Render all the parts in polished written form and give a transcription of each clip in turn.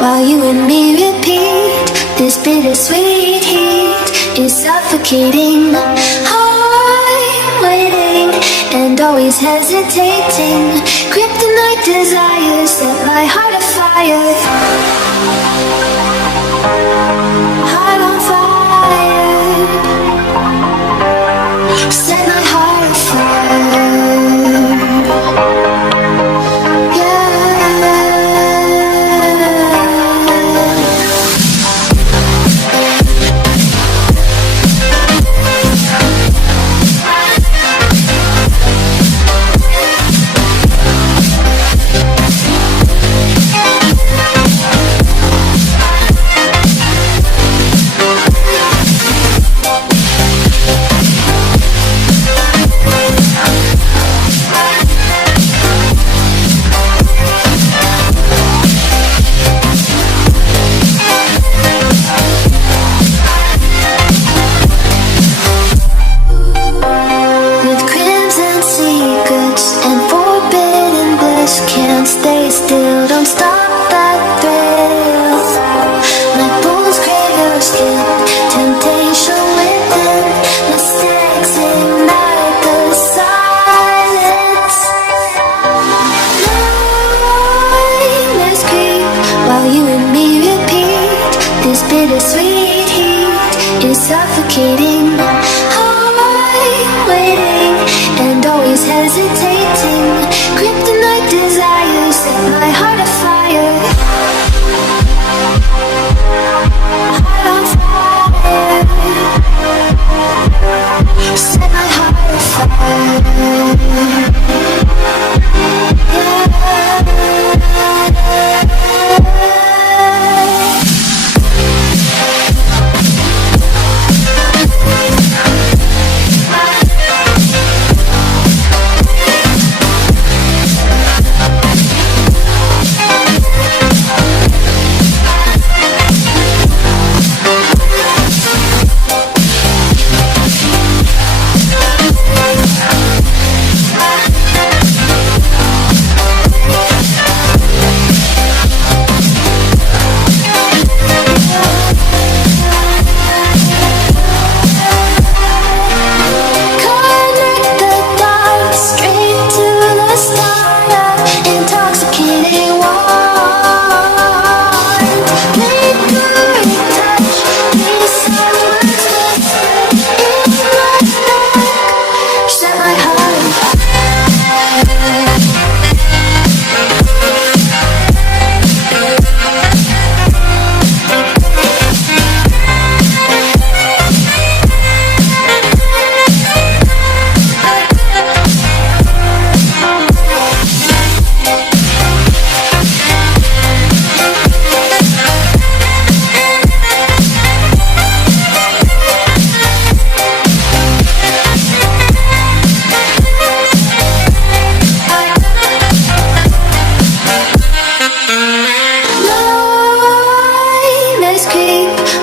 while you and me repeat. This bittersweet heat is suffocating. I'm waiting and always hesitating. Kryptonite desires set my heart afire. Heart on fire. Set my heart afire. Suffocating, I'm waiting and always hesitating. Kryptonite desires set my heart afire. Heart on fire. Set my heart afire.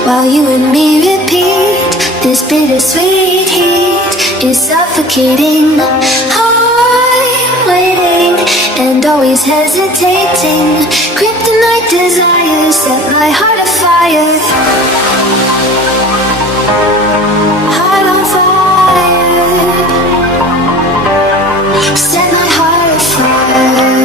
While you and me repeat, this bittersweet heat is suffocating. I'm waiting and always hesitating. Kryptonite desires set my heart afire. Heart on fire. Set my heart afire.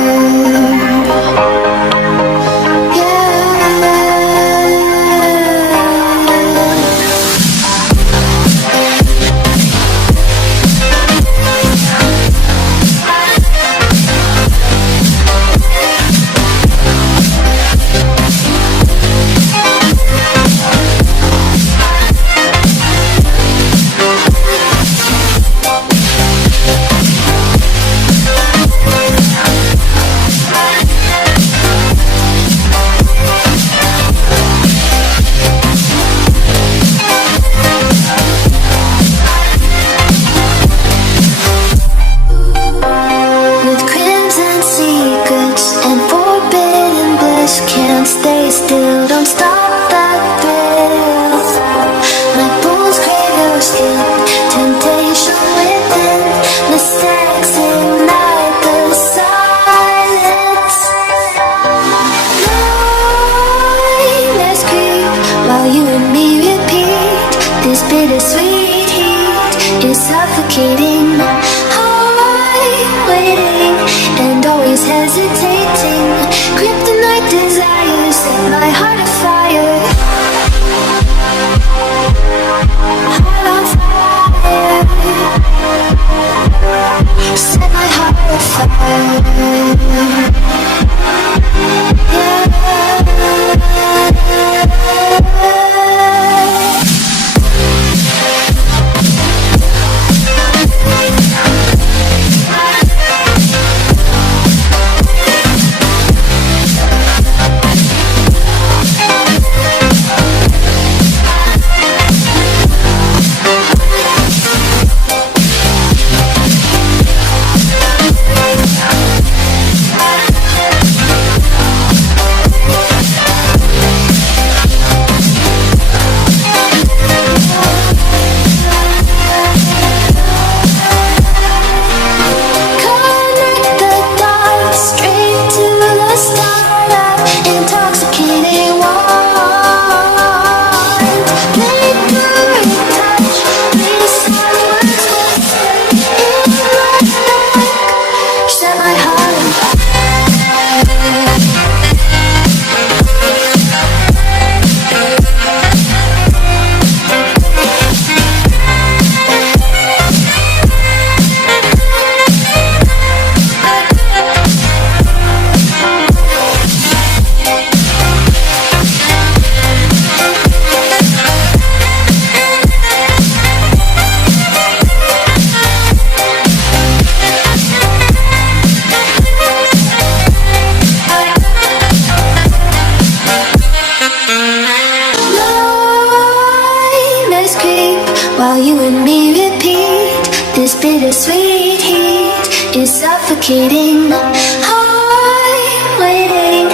is suffocating. I'm waiting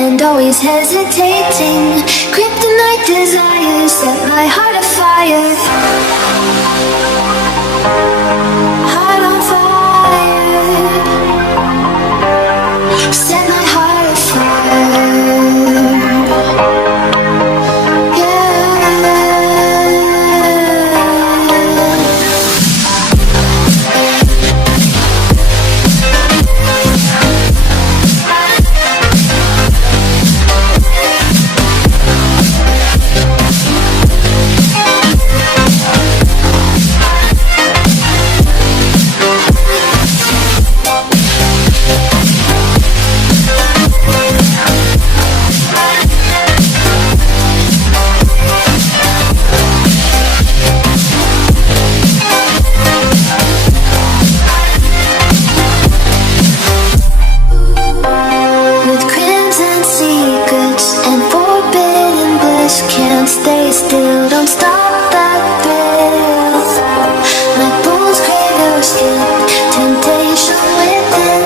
and always hesitating. Kryptonite desires set my heart afire. Heart on fire. Set my heart afire. Can't stay still, don't stop that thrill. My bones crave your skin, temptation within.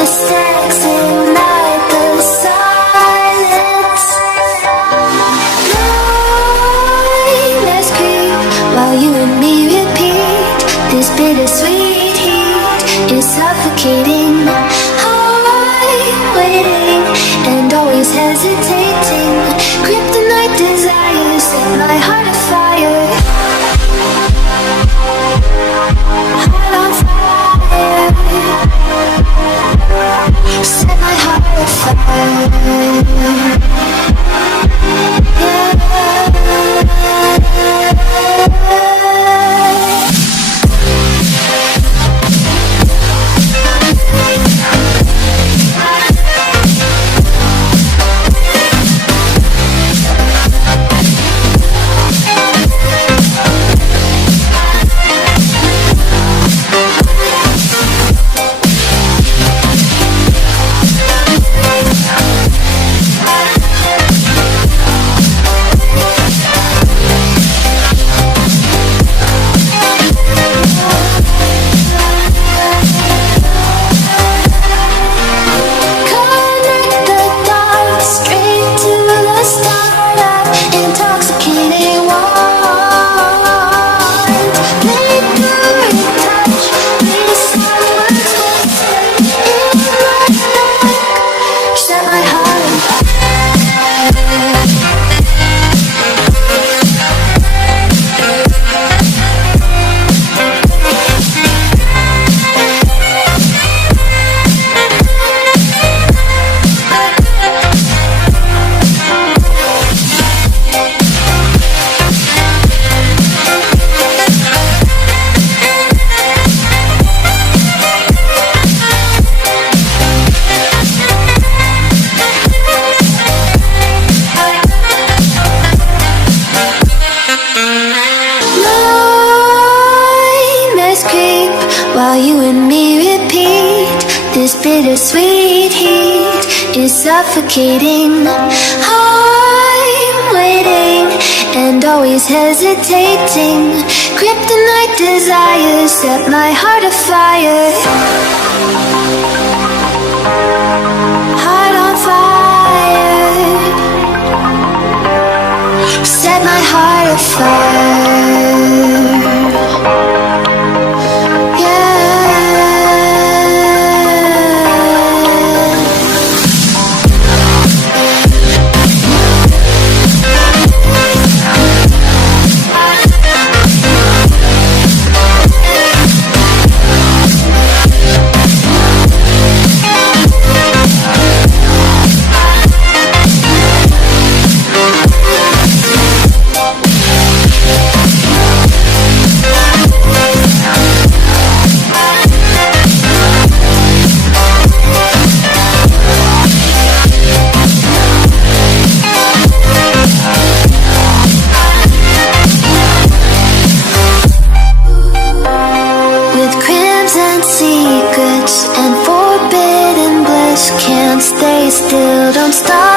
Mistakes ignite the silence. Nightmares creep while you and me repeat. This bittersweet heat is suffocating. I'm waiting and always hesitating. Kryptonite desires set my heart afire. Heart on fire. Set my heart afire. Yeah. While you and me repeat, this bittersweet heat is suffocating. I'm waiting and always hesitating. Kryptonite desires set my heart afire. Heart on fire. Set my heart afire. Secrets and forbidden bliss, can't stay still, don't stop